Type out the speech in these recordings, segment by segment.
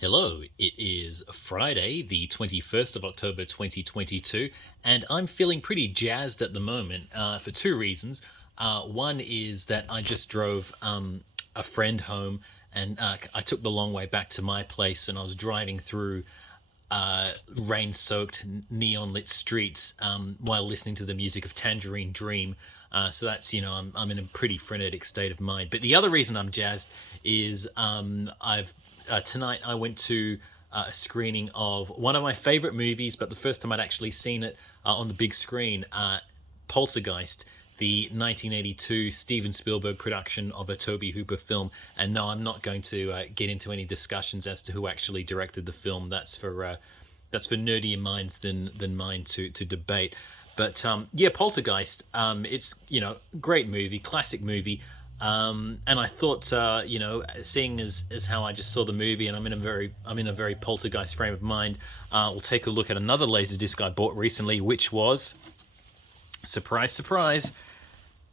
Hello, it is Friday, the 21st of October 2022, and I'm feeling pretty jazzed at the moment for two reasons. One is that I just drove a friend home, and I took the long way back to my place, and I was driving through rain-soaked, neon-lit streets while listening to the music of Tangerine Dream. So that's, I'm in a pretty frenetic state of mind. But the other reason I'm jazzed is I've tonight I went to a screening of one of my favorite movies, but the first time I'd actually seen it on the big screen, Poltergeist, the 1982 Steven Spielberg production of a Tobe Hooper film. And no, I'm not going to get into any discussions as to who actually directed the film. That's for nerdier minds than mine to debate. But yeah, Poltergeist. It's great movie, classic movie. And I thought, seeing as how I just saw the movie, and I'm in a very poltergeist frame of mind. We'll take a look at another LaserDisc I bought recently, which was, surprise, surprise,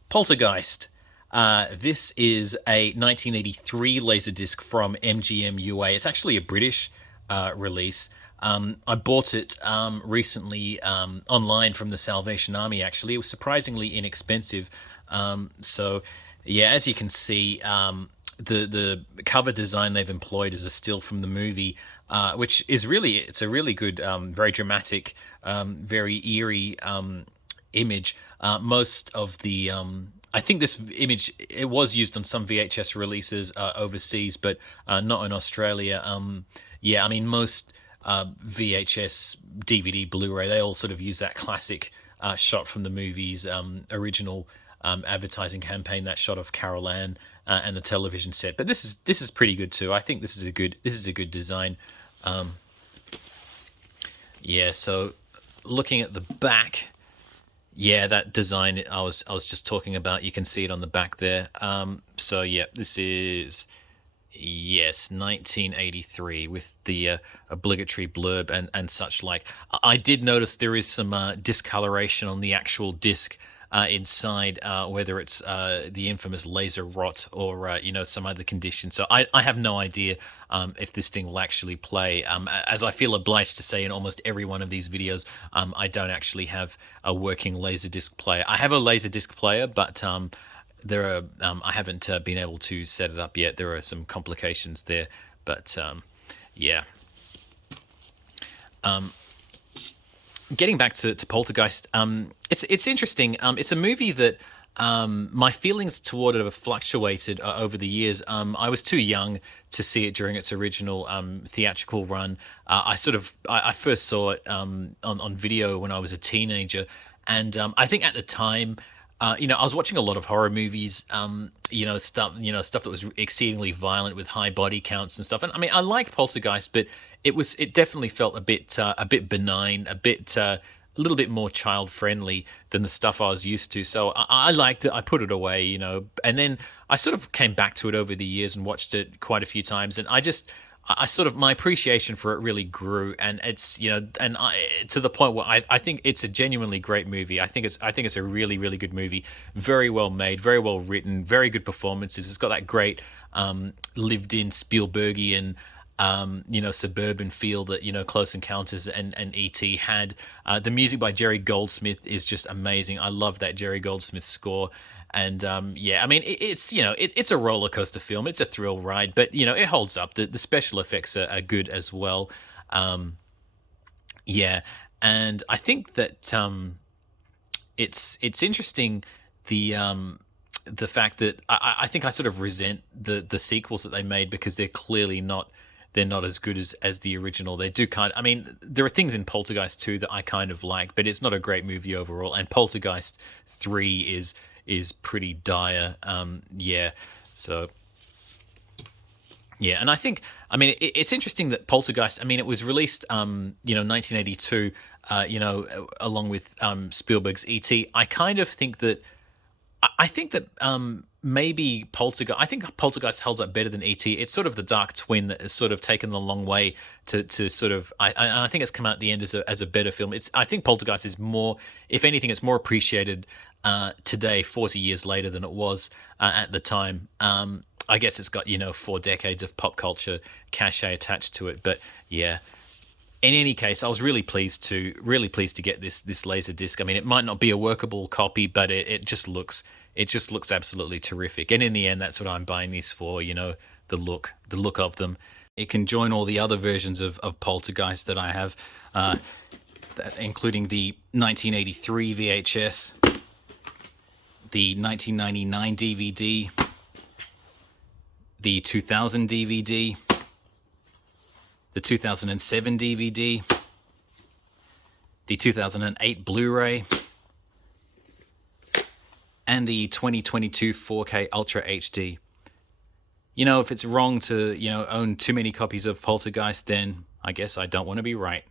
Poltergeist. This is a 1983 LaserDisc from MGM UA. It's actually a British release. I bought it recently online from the Salvation Army. Actually, it was surprisingly inexpensive. So, yeah, as you can see, the cover design they've employed is a still from the movie, which is it's a really good, very dramatic, very eerie image. Most of the I think this image, it was used on some VHS releases overseas, but not in Australia. Yeah, I mean, most VHS, DVD, Blu-ray, they all sort of use that classic shot from the movie's original advertising campaign, that shot of Carol Ann and the television set. But this is pretty good too. I think this is a good design. Yeah, so looking at the back, yeah, that design I was just talking about, you can see it on the back there. So yeah, this is, yes, 1983 with the obligatory blurb and such like. I did notice there is some discoloration on the actual disc inside, whether it's the infamous laser rot or some other condition. So I have no idea if this thing will actually play. As I feel obliged to say in almost every one of these videos, I don't actually have a working LaserDisc player. I have a LaserDisc player, but there are I haven't been able to set it up yet. There are some complications there, but yeah. Getting back to Poltergeist, it's interesting. It's a movie that my feelings toward it have fluctuated over the years. I was too young to see it during its original theatrical run. I first saw it on video when I was a teenager, and I think at the time, I was watching a lot of horror movies, stuff that was exceedingly violent with high body counts and stuff. And I mean, I like Poltergeist, but it definitely felt a bit benign, a little bit more child friendly than the stuff I was used to. So I liked it. I put it away, and then I sort of came back to it over the years and watched it quite a few times. And I sort of, my appreciation for it really grew, and it's to the point where I think it's a genuinely great movie. I think it's a really, really good movie, very well made, very well written, very good performances. It's got that great lived in Spielbergian suburban feel that Close Encounters and E.T. had. The music by Jerry Goldsmith is just amazing. I love that Jerry Goldsmith score. And yeah, I mean, it's a roller coaster film. It's a thrill ride, but it holds up. The special effects are good as well. Yeah, and I think that it's interesting, the fact that I think I sort of resent the sequels that they made, because they're not as good as the original. They do I mean, there are things in Poltergeist 2 that I kind of like, but it's not a great movie overall. And Poltergeist 3 is pretty dire. Yeah. So yeah, and I think, I mean, it's interesting that Poltergeist, I mean, it was released 1982, along with Spielberg's E.T. I kind of think that maybe Poltergeist. I think Poltergeist holds up better than E.T. It's sort of the dark twin that has sort of taken the long way to sort of. I think it's come out at the end as a better film. I think Poltergeist is more, if anything, it's more appreciated today, 40 years later, than it was at the time. I guess it's got, 4 decades of pop culture cachet attached to it. But yeah, in any case, I was really pleased to get this LaserDisc. I mean, it might not be a workable copy, but it just looks absolutely terrific. And in the end, that's what I'm buying these for. The look of them. It can join all the other versions of Poltergeist that I have, including the 1983 VHS, the 1999 DVD, the 2000 DVD, the 2007 DVD, the 2008 Blu-ray, and the 2022 4K Ultra HD. If it's wrong to, own too many copies of Poltergeist, then I guess I don't want to be right.